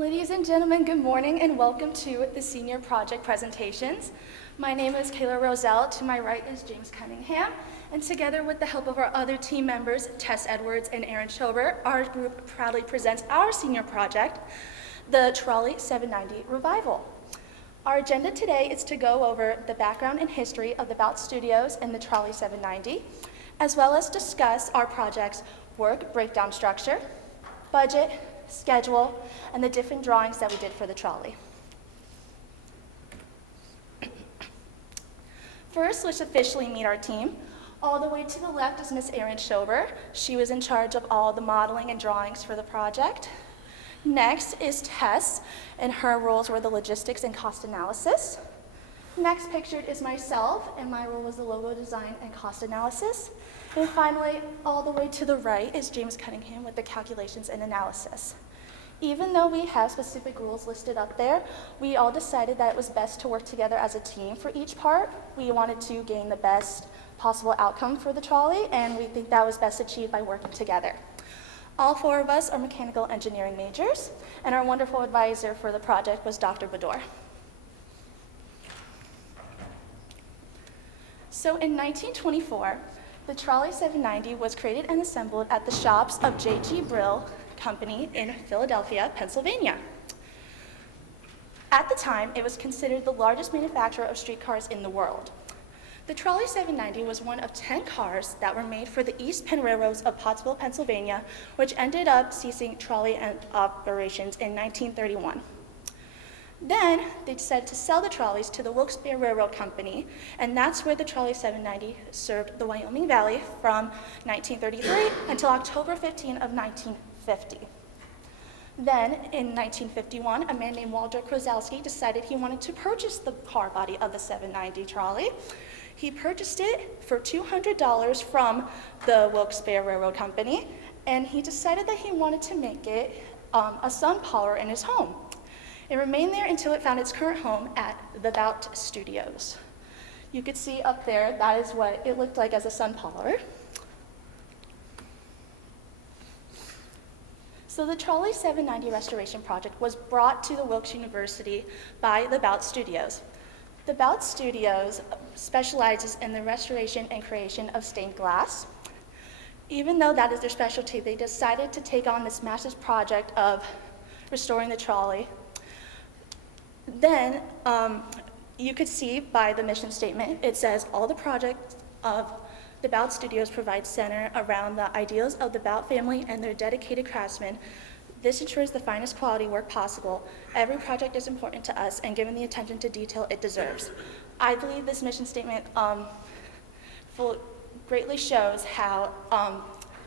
Ladies and gentlemen, good morning and welcome to the senior project presentations. My name is Kayla Roselle. To my right is James Cunningham. And together with the help of our other team members, Tess Edwards and Aaron Schober, our group proudly presents our senior project, the Trolley 790 Revival. Our agenda today is to go over the background and history of the Bout Studios and the Trolley 790, as well as discuss our project's work breakdown structure, budget, schedule, and the different drawings that we did for the trolley. First, let's officially meet our team. All the way to the left is Miss Erin Schober. She was in charge of all the modeling and drawings for the project. Next is Tess, and her roles were the logistics and cost analysis. Next pictured is myself, and my role was the logo design and cost analysis. And finally, all the way to the right is James Cunningham with the calculations and analysis. Even though we have specific rules listed up there, we all decided that it was best to work together as a team for each part. We wanted to gain the best possible outcome for the trolley, and we think that was best achieved by working together. All four of us are mechanical engineering majors, and our wonderful advisor for the project was Dr. Bador. So in 1924, the Trolley 790 was created and assembled at the shops of J.G. Brill Company in Philadelphia, Pennsylvania. At the time, it was considered the largest manufacturer of streetcars in the world. The Trolley 790 was one of 10 cars that were made for the East Penn Railroads of Pottsville, Pennsylvania, which ended up ceasing trolley operations in 1931. Then they decided to sell the trolleys to the Wilkes-Barre Railroad Company, and that's where the Trolley 790 served the Wyoming Valley from 1933 until October 15 of 1950. Then, in 1951, a man named Walter Krozowski decided he wanted to purchase the car body of the 790 trolley. He purchased it for $200 from the Wilkes-Barre Railroad Company, and he decided that he wanted to make it a sun parlor in his home. It remained there until it found its current home at the Bout Studios. You could see up there, that is what it looked like as a sun parlor. So the Trolley 790 restoration project was brought to the Wilkes University by the Bout Studios. The Bout Studios specializes in the restoration and creation of stained glass. Even though that is their specialty, they decided to take on this massive project of restoring the trolley. Then you could see by the mission statement, it says all the projects of the Bout Studios provide center around the ideals of the Bout family and their dedicated craftsmen. This ensures the finest quality work possible. Every project is important to us and given the attention to detail it deserves. I believe this mission statement greatly shows how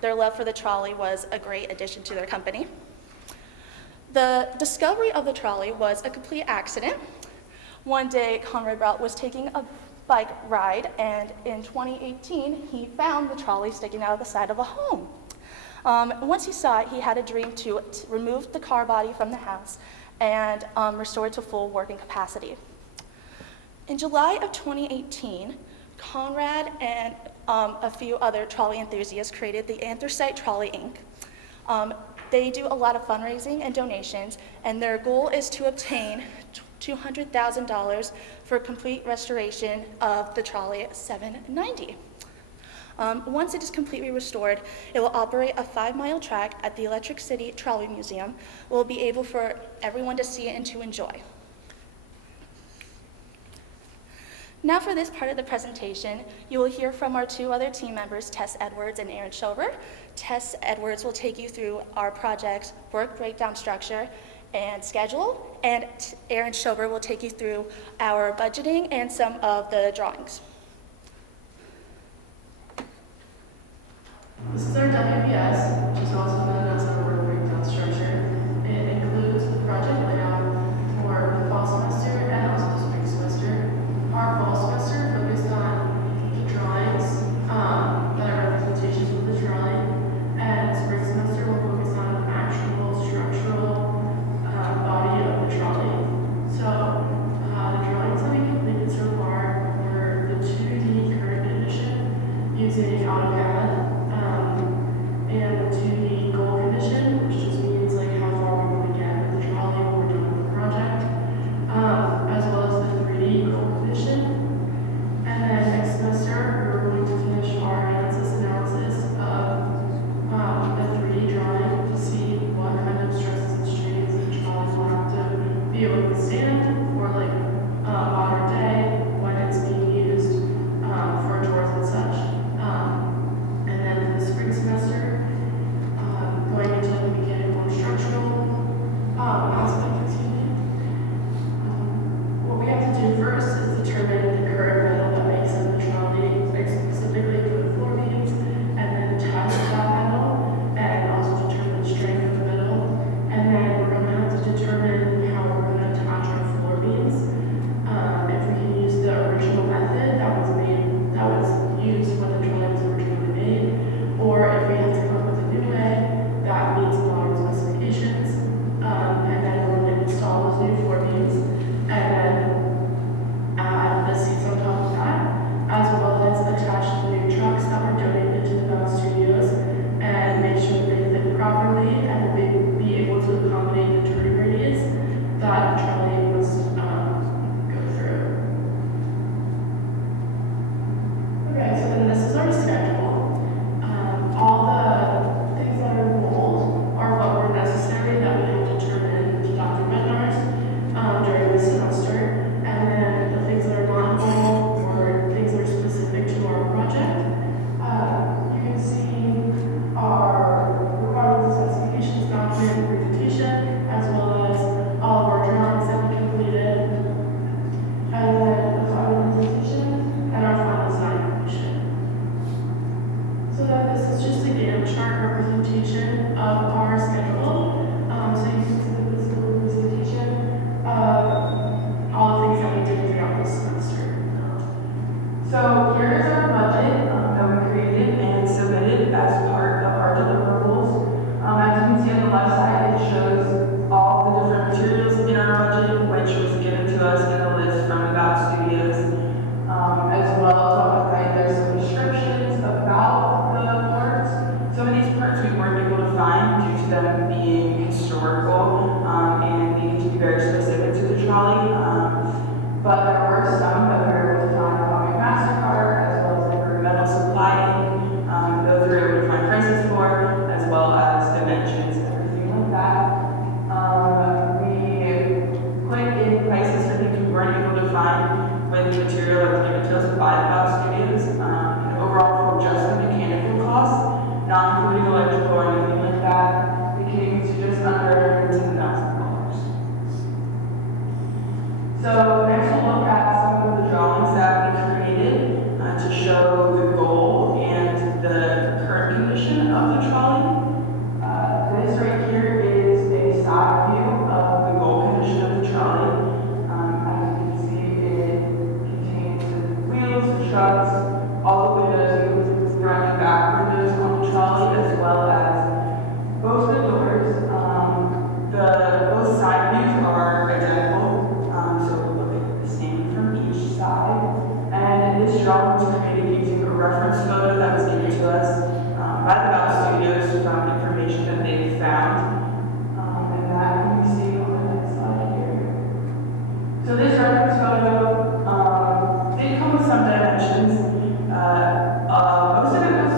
their love for the trolley was a great addition to their company. The discovery of the trolley was a complete accident. One day, Conrad Brout was taking a bike ride, and in 2018, he found the trolley sticking out of the side of a home. Once he saw it, he had a dream to remove the car body from the house and restore it to full working capacity. In July of 2018, Conrad and a few other trolley enthusiasts created the Anthracite Trolley, Inc. They do a lot of fundraising and donations, and their goal is to obtain $200,000 for complete restoration of the Trolley 790. Once it is completely restored, it will operate a 5-mile track at the Electric City Trolley Museum. It will be able for everyone to see it and to enjoy. Now for this part of the presentation, you will hear from our two other team members, Tess Edwards and Aaron Schober. Tess Edwards will take you through our project's work breakdown structure and schedule, and Aaron Schober will take you through our budgeting and some of the drawings. This is our WBS, which is also known as our work breakdown structure. It includes the project layout for the fall semester and also the spring semester. Our fall semester focused on the drawings that are representations of the trolley, and spring semester will focus on actual structural body of the trolley. So the drawings that we completed so far were the 2D current edition using AutoCAD. historical and needing to be very specific to the trolley. But there were some that we were able to find on MasterCard, as well as Metal Supply Inc. Those we were able to find prices for, as well as dimensions and everything like that. We put in prices for things we weren't able to find with the material that was given to us by the Bow Studios. And overall, for just the mechanical costs, not including electrical or anything like that, it came to just under $10,000. So next we'll look at some of the drawings that we created to show the goal and the current condition of the trolley. This right here is a side view of the goal condition of the trolley. As you can see, it contains the wheels, the trucks, all the windows, the front and back windows on the trolley, as well as both the doors. Both side views are identical, so we look at the same from each side. And this drawing was created using a reference photo that was given to us by the Bow Studios from information that they found. And that can be seen on the next slide here. So this reference photo did come with some dimensions. Most of it was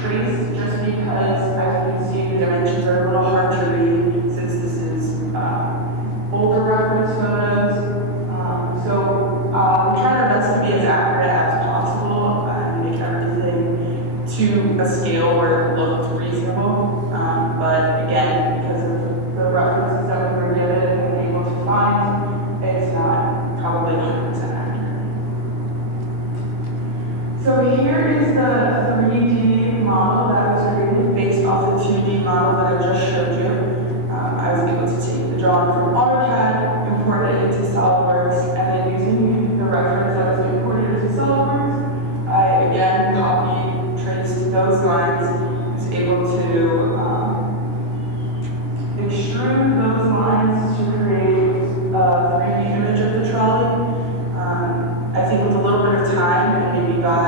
traced just because, as you can see, the dimensions are a little hard to read since this is older reference photos. So we tried our best to be as accurate as possible and make everything to a scale where it looked reasonable. But again, because of the references that we were given and able to find, it's not probably 100% accurate. So here is the 3D model that was created based off the 2D model that I just showed you. I was able to take the drawing from AutoCAD, import it into SolidWorks, and then using the reference that was imported into SolidWorks, I again copied, traced those lines, was able to extrude those lines to create a 3D image of the trolley. I think with a little bit of time, and maybe by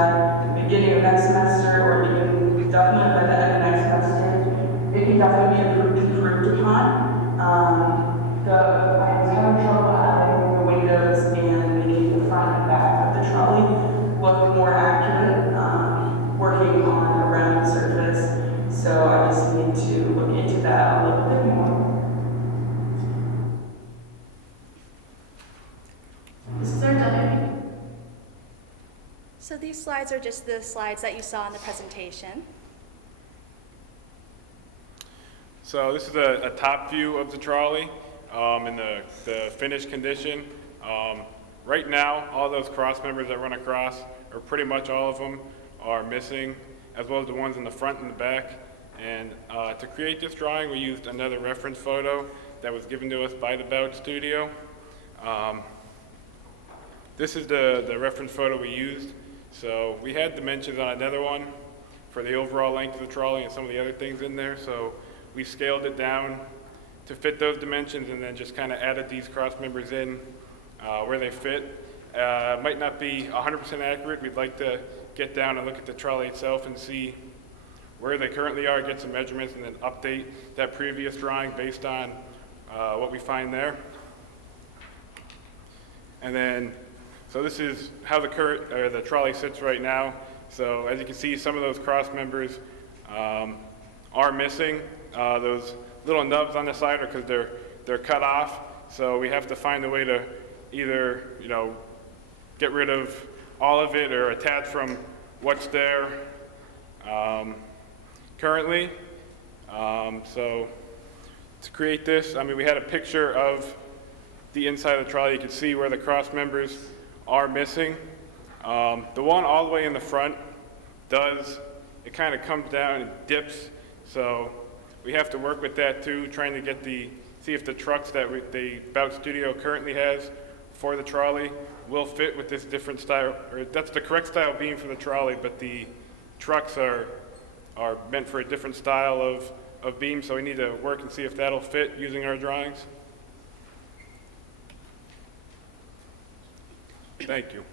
the beginning of next semester, or even definitely by the end of next semester, it can definitely be improved upon. I was having trouble adding the windows and making the front and back of the trolley look more accurate, working on a round surface. So I just need to look into that a little bit more. This is our demo. So these slides are just the slides that you saw in the presentation. So this is a top view of the trolley in the finished condition. Right now, all those cross members that run across, or pretty much all of them, are missing, as well as the ones in the front and the back. And to create this drawing, we used another reference photo that was given to us by the Bow Studio. This is the reference photo we used. So we had dimensions on another one for the overall length of the trolley and some of the other things in there. So we scaled it down to fit those dimensions and then just kind of added these cross members in where they fit. Might not be 100% accurate. We'd like to get down and look at the trolley itself and see where they currently are, get some measurements, and then update that previous drawing based on what we find there. And then, so this is how the trolley sits right now. So as you can see, some of those cross members are missing. Those little nubs on the side are because they're cut off. So we have to find a way to either get rid of all of it or attach from what's there currently. So to create this, we had a picture of the inside of the trolley. You can see where the cross members are missing. The one all the way in the front it kind of comes down and dips. So we have to work with that too, trying to see if the trucks that the Bow Studio currently has for the trolley will fit with this different style, or that's the correct style beam for the trolley, but the trucks are meant for a different style of beam, so we need to work and see if that'll fit using our drawings. Thank you.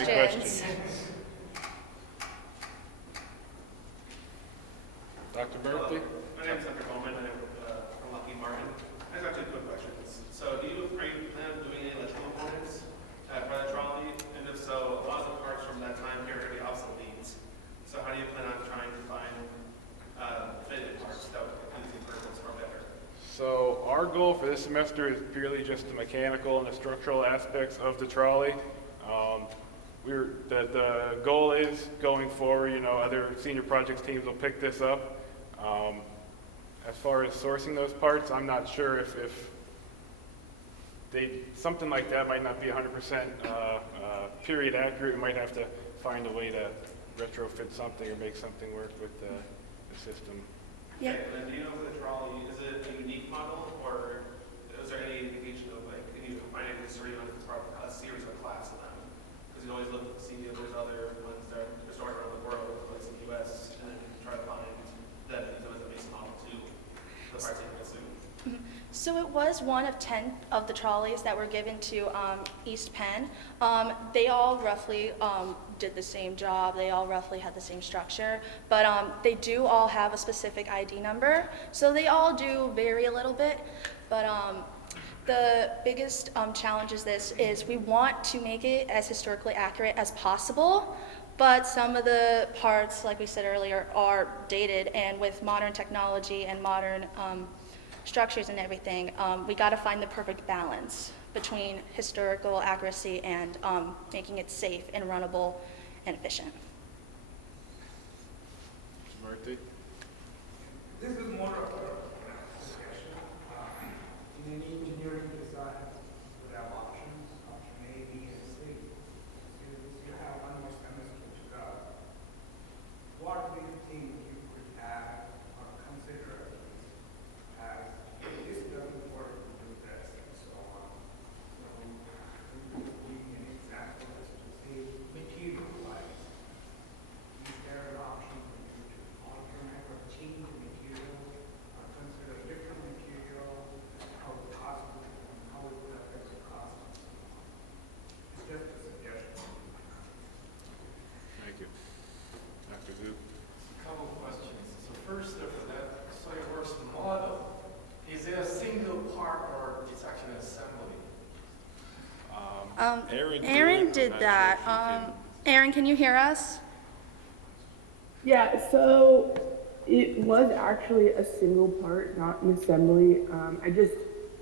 questions. Dr. Berkeley? My name is Hunter Coleman. I'm from Lockheed Martin. I have actually quick questions. So, are you plan on doing any electrical components for the trolley? And if so, a lot of the parts from that time period are going to be obsolete. So, how do you plan on trying to find fitted parts that would use the purpose or better? So our goal for this semester is purely just the mechanical and the structural aspects of the trolley. The goal is going forward, other senior projects teams will pick this up. As far as sourcing those parts, I'm not sure if something like that might not be 100% period accurate. We might have to find a way to retrofit something or make something work with the system. Yeah. Okay, and then do you know for the trolley, is it a unique model, or is there any indication of, like, can you find any history on if it's part of a series or a class of them? Because you always look to see if there's other ones that are historic around the world, like in the U.S., and then try to find that as a base model to the parts that you assume. So it was one of 10 of the trolleys that were given to East Penn. They all roughly did the same job. They all roughly had the same structure, but they do all have a specific ID number. So they all do vary a little bit, but the biggest challenge is we want to make it as historically accurate as possible, but some of the parts, like we said earlier, are dated, and with modern technology and modern structures and everything, we got to find the perfect balance between historical accuracy and making it safe and runnable and efficient. Mr. Murthy? This is more of a discussion. In any engineering design, you have options, option A, B, and C. You have one more semester to go. What do you think you could have or consider as if this doesn't work, do this, and so on? So, I'm just giving an example as to say material-wise. Is there an option for you to alternate or change the material or consider different material, how it costs, and how it would affect the cost and so on? It's just a suggestion. Thank you. Dr. Zook? Couple of questions. So first, for that SolidWorks model, is it a single part or it's actually an assembly? Aaron I'm did not that. sure if you can- Aaron, can you hear us? Yeah, so it was actually a single part, not an assembly. I just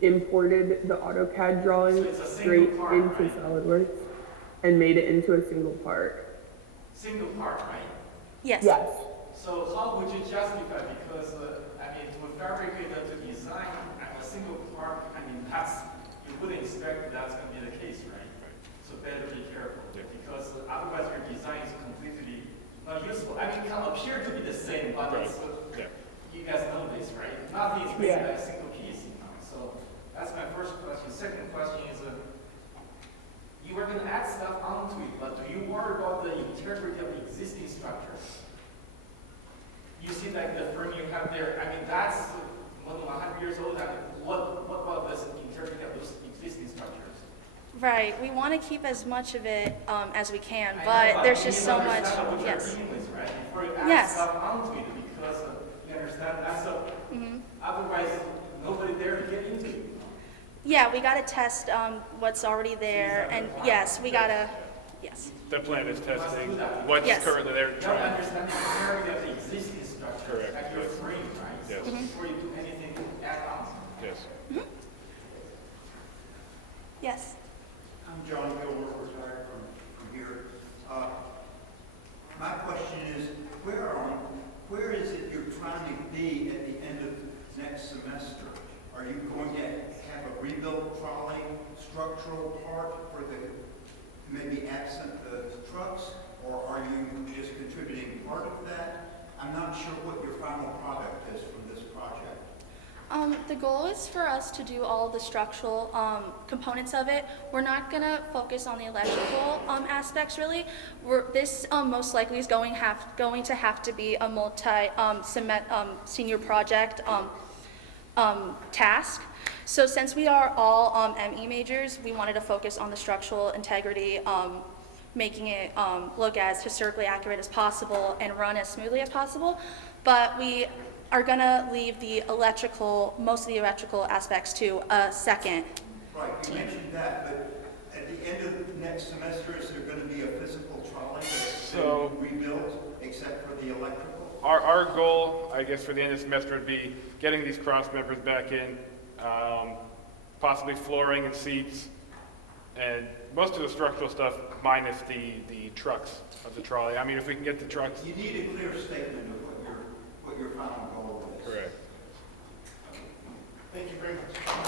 imported the AutoCAD drawing So it's a single straight part, into right? SolidWorks and made it into a single part. Single part, right? Yes. Yes. So how would you justify? Because, to fabricate to design a single part, you wouldn't expect that's going to be the case, right? So better be careful, because otherwise your design is completely not useful. It can appear to be the same, but Right. it's, Yeah. you guys know this, right? Nothing is made Yeah. by a single piece, So that's my first question. Second question is, you were going to add stuff onto it, but do you worry about the integrity of the existing structures? You see, like the firm you have there, that's more than 100 years old. What about this integrity of those existing structures? Right. We want to keep as much of it as we can, I know, but there's you just so much. understand what you're Yes. dealing with, right? Before you add Yes. stuff onto it, because you understand that. So otherwise, nobody there to get into it. Yeah, we got to test what's already there, and yes, we got to. Yes. The plan is testing that. what's Yes. currently there. You don't understand the integrity of the existing structure, Correct, like your yes. frame, right? Yes. So before you do anything, add on. Yes. Yes. I'm John Gilbert, retired from here. My question is, where is it you're trying to be at the end of next semester? Are you going to have a rebuilt trolley structural part for the maybe absent the trucks, or are you just contributing part of that? I'm not sure what your final product is from this project. The goal is for us to do all the structural components of it. We're not going to focus on the electrical aspects really. This most likely is going to have to be a senior project task. So since we are all ME majors, we wanted to focus on the structural integrity making it look as historically accurate as possible and run as smoothly as possible. But we are gonna leave the electrical, most of the electrical aspects to a second. Right, you mentioned that, but at the end of next semester, is there gonna be a physical trolley that's So- been rebuilt except for the electrical? Our goal, I guess, for the end of the semester would be getting these cross members back in, possibly flooring and seats, and most of the structural stuff minus the trucks of the trolley. I mean, if we can get the trucks. You need a clear statement of what your final goal is. Correct. Thank you very much.